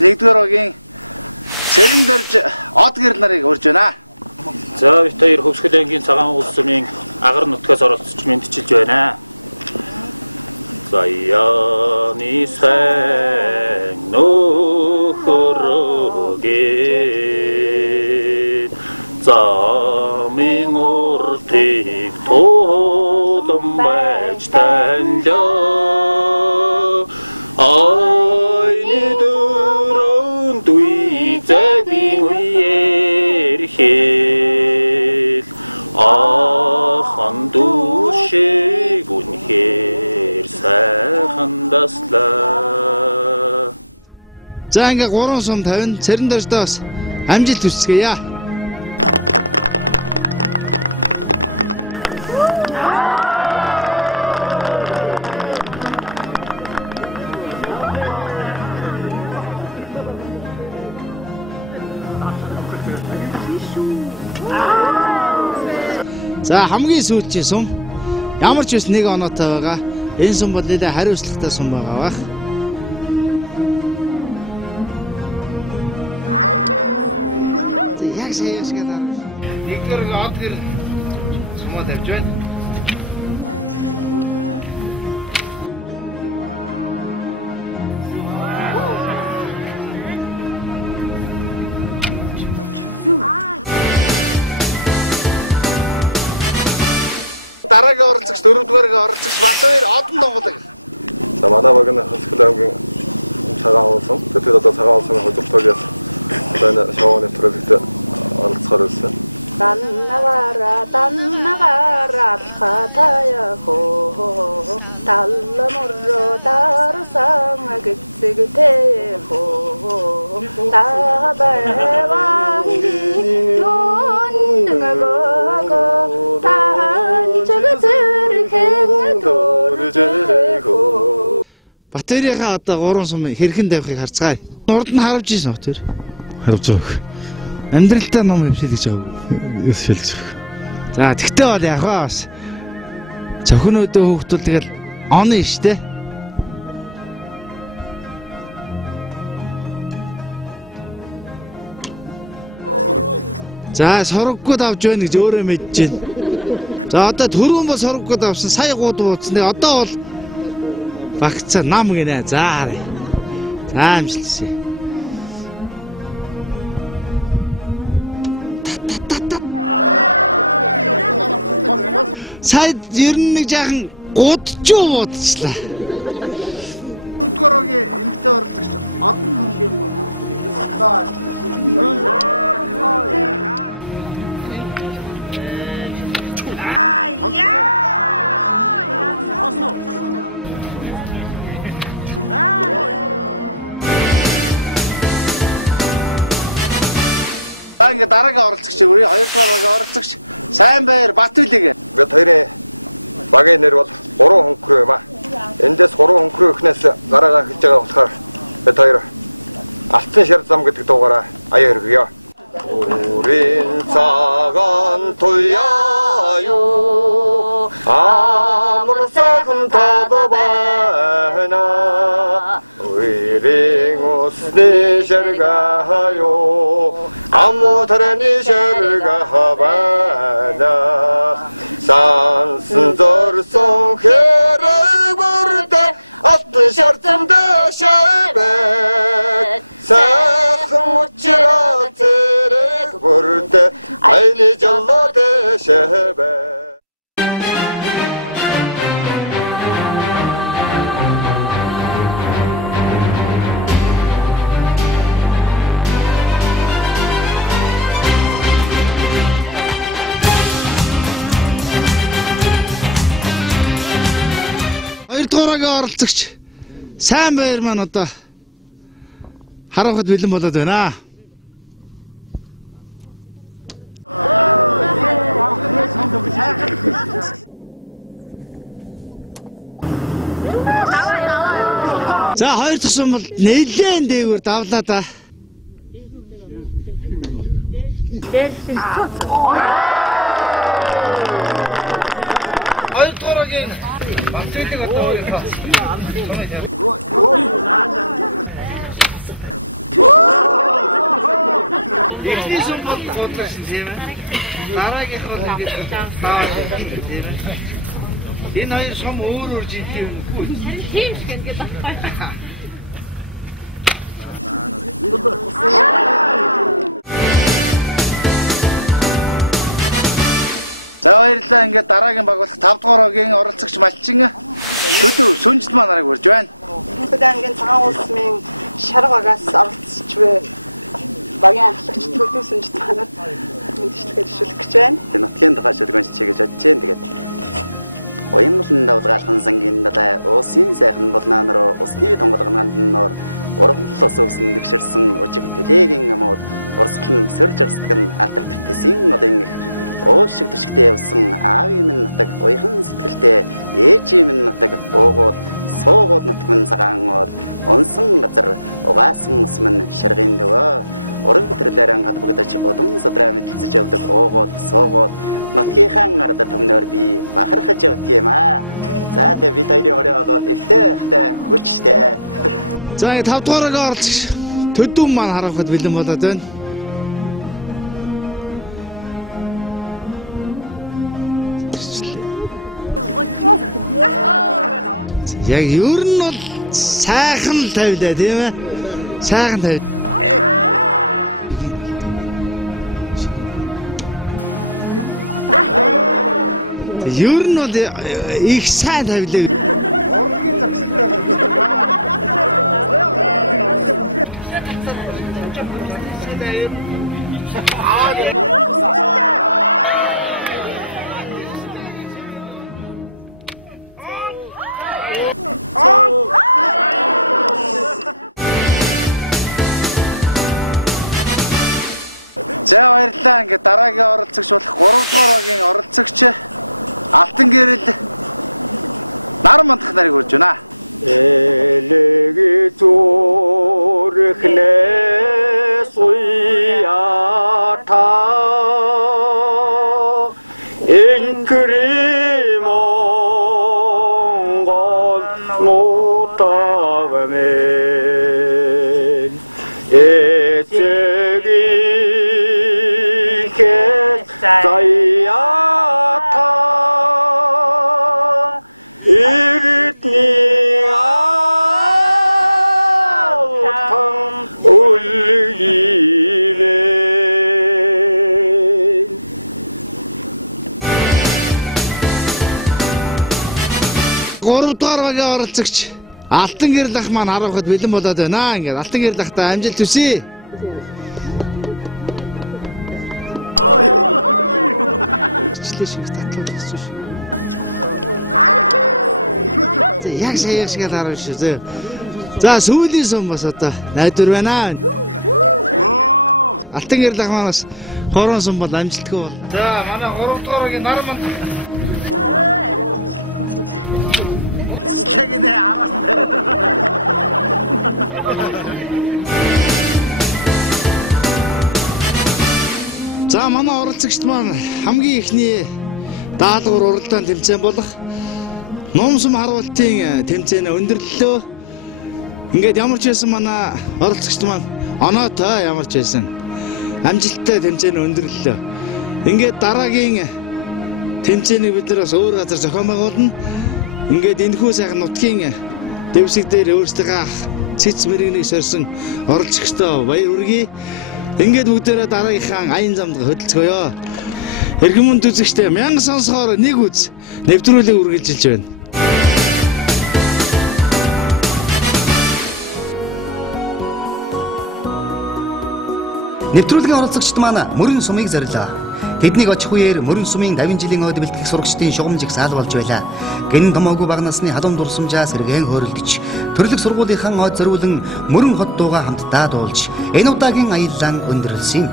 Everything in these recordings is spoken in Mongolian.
Нэгдүгээр огийн цэрэн дөрж од гэрэл нарыг урьж байна. За бид хоёр Хөвсгөл ангийн цагаан улс зүмийн агар нутгаас оролцож мэдчилж байна. Заяаны сэн нөхөрөгээ замын уртыг тулан байж таньлаа. Айны дөрөнд үйзэгийн үерхэл ахан душиг үнхээр сайхан даслаа. За ингээ 3 сум 50 цэрэн дөрждөөс амжилт хүсцгээе. За хамгийн сүүлчийн сум ямар ч үс нэг оноотой байгаа. Энэ сум бол нэлээд хариуцлагатай сум байгаа бах. Яг саяас гэдэг. Нэгдүгээр од гэр сумаа тавьж байна. Дараагийн оролцогч дөрөвдүгээр оролцогч Батбаяр одон тоглог. За манай баг нь Хөвсгөл аймгийн цагаан улсын тэгээд одоо цагаан улсын хөдөлгөөс энэ шоуны төрөлд оролцохоор байсан. Даннагара алхатая хоо талламурро дарсан агитсигтэй хоо табаеван юннагага танчагцэрхэн дөржэго. Батбаярынхаа одоо 3 сум хэрхэн тавихыг харцгаая. Урд нь харавж ийсэн хөө тэр. Харж байгаа. Амьдралтай ном хэмшилж байгаа. Шилж байгаа. За тэгтээ бол яг бас зөвхөн өдөө хүүхдүүд тэгэл оны штэ. За сороггууд авч байна гэж өөрөө мэдэж байна. За одоо түрүүн бол сороггууд авсан сая гууд ууцсан. Одоо бол багцаа нам гинэ. За харъя. За амжилтсаа. Сайд ер нь нэг жаахан гудчуу буудчлаа. Өдгөрөгийн эмгтэй оролцогч одон хонгийн ингээ дараагийн оролцогч өрөө 2 дугаар оролцогч Сайнбаяр Батбаяр. Бид хоёрын багийн нэр бол 3 хонхроо юм аа. Эндээс 3 хонхроо ихнээс гараагаа хийж байгаа болохоор бид хоёр Алтан шар зам гэдэг дуугаараа аяа өргөё. Өрийн цагаан туяаю амар сайхан табана өрийн усны шаргаяю аммотраны шаргахабана сансан зорсон хэрэг бүрдэ алтан шар замда шайбэ сайхан учраа зэрэг бүрдэ айны жолоод шайбэ. Хоёрдугаараа оролцогч Сайнбаяр маань одоо хараахад бэлэн болоод байна. За хоёр дахь сум бол нэлээд дээгүүр давлаа да. 2-р батлыг одоо өөрийнхөө эхний сумбал годлсон тийм ээ. Дараагийнхоо нэг таа тийм ээ. Энэ хоёр сум өөр жинхэнэ юм. Тийм шиг ингээд багтаа. За баярлалаа. Ингээд дараагийн багуулах 5-р огийн оролцогч Малчин төдөө сүнжил маань нарыг урьж байна. Хөдөлгөөний цагаан улсмын шарга багаас оролцож буй багийн ахлагч төдөө сүнжил маань мэдээлэл хэлүүлэх гэж байна. Энэ нутгийн тухай шүлгэнч чигээр бодож जैन тэгээд Уянгалан давлгаалхан сангийн далай усын сайхан болнаанаар усны тонголгонд нор ургамлал усөвсөн дэгшэрсэн ужиг тэлээгийн амууд урсгалан сөр жарсдаг нь алдар тэсийн одын их уушиг төшгтэй явсан аавын минь натаг уяхан сэтгэлтэй ээжийн минь натаг уугууд суугууд нутгын цагаан ол онсон газар угаасан ус минь шаргын дөвөө ураг бүтэрлэрэн хадбагдаж удам содраа мэдэлцэж явдаг уугууд суугууд нутгийнхаа арда төмнөр би бахархаж явдаг юм аа. За тэгээ бид хоёрын өрөө болоод эвтэхтэй хүчтэй. За 5-р огийн оролцогч төдөө маань харахад бэлэн болоод байна. Яг ер нь бол сайхан тавилаа тийм ээ. Сайхан тавил. Ер нь бол их сайн тавилаа. Урлагийн загсалтай За баярлалаа. Ингээд дараагийн оролцогч болох 3-р огийн оролцогч Алтан гэрэл нар мандах нарыг урьж байна. Элеги зүрхнээс уята инкри монгол нутагмэн эцэги хэс заяата ирэтний аутан үлгивэн. 3-р огийн оролцогч Алтан гэрэл ах маань харахад бэлэн болоод байна. Ингээд Алтан гэрэл ахтай амжилт хүсье. Члээ шиг татлууд гэсэн шүү. Яг сая шиг хараа шүү. За сүүлийн сум бас одоо найдвар байна. Алтан гэрэл ах манаас хорон сум бол амжилтгүй бол. За манай 3-р огийн нар манд. Чагнэ аваад. За манай оролцогчд маань хамгийн ихний даалгавар уралдаан тэмцээн болох Номсом харуултын тэмцээнэ өндөрлөлөө. Ингээд ямар ч байсан манай оролцогчд маань оноотой ямар ч байсан амжилттай тэмцээнэ өндөрлөлөө. Ингээд дараагийн тэмцээнийг бид нар бас өөр газар зохион байгуулна. Ингээд энэхүү сайхан нутгийн дэвсэг дээр өөрсдийнхөө цэц мэрэгнийг сорьсон оролцогчдоо баяр хүргэе. Ингээд бүгдээрээ дараагийнхаа аян замд хөдөлцгөөё. Эрхэм мөн үзэгчдээ 1000 сонсохоор нэг үз нэвтрүүлэг үргэлжилж байна. Нэвтрүүлгийн оролцогчид маань мөрөн сумыг зорилоо. Тэднийг очих үеэр мөрөн сумын 50 жилийн ойд бэлтгэх сурагчдын шугамж их саал болж байлаа. Гэн томоогүй бага насны халуун дурсамжаа сэргээн хөөрөлдөж, төрлөх сургуулийнхаа ойд зориулан мөрөн хот дууга хамтдаа дуулж, энэ удаагийн аяллаа өндөрлсөн.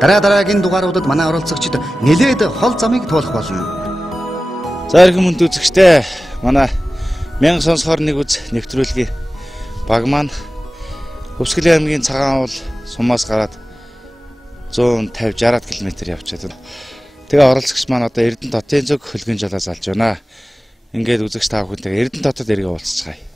Дараагийн дугааруудад манай оролцогчид нэлээд хол замыг туулах болно. За эрхэм мөн үзэгчдээ манай 1000 сонсохоор нэг үз нэвтрүүлгийн баг маань Хөвсгөлийн аймгийн Цагаан уул сумаас гараад 150-60 км явчихад байна. Тэгээ оролцогч маань одоо Эрдэнэ хотын зөв хөлгийн жолоо залж байна. Ингээд үзэгч та бүхэнтэйгээ Эрдэнэ хотод эргээ уулзцгаая.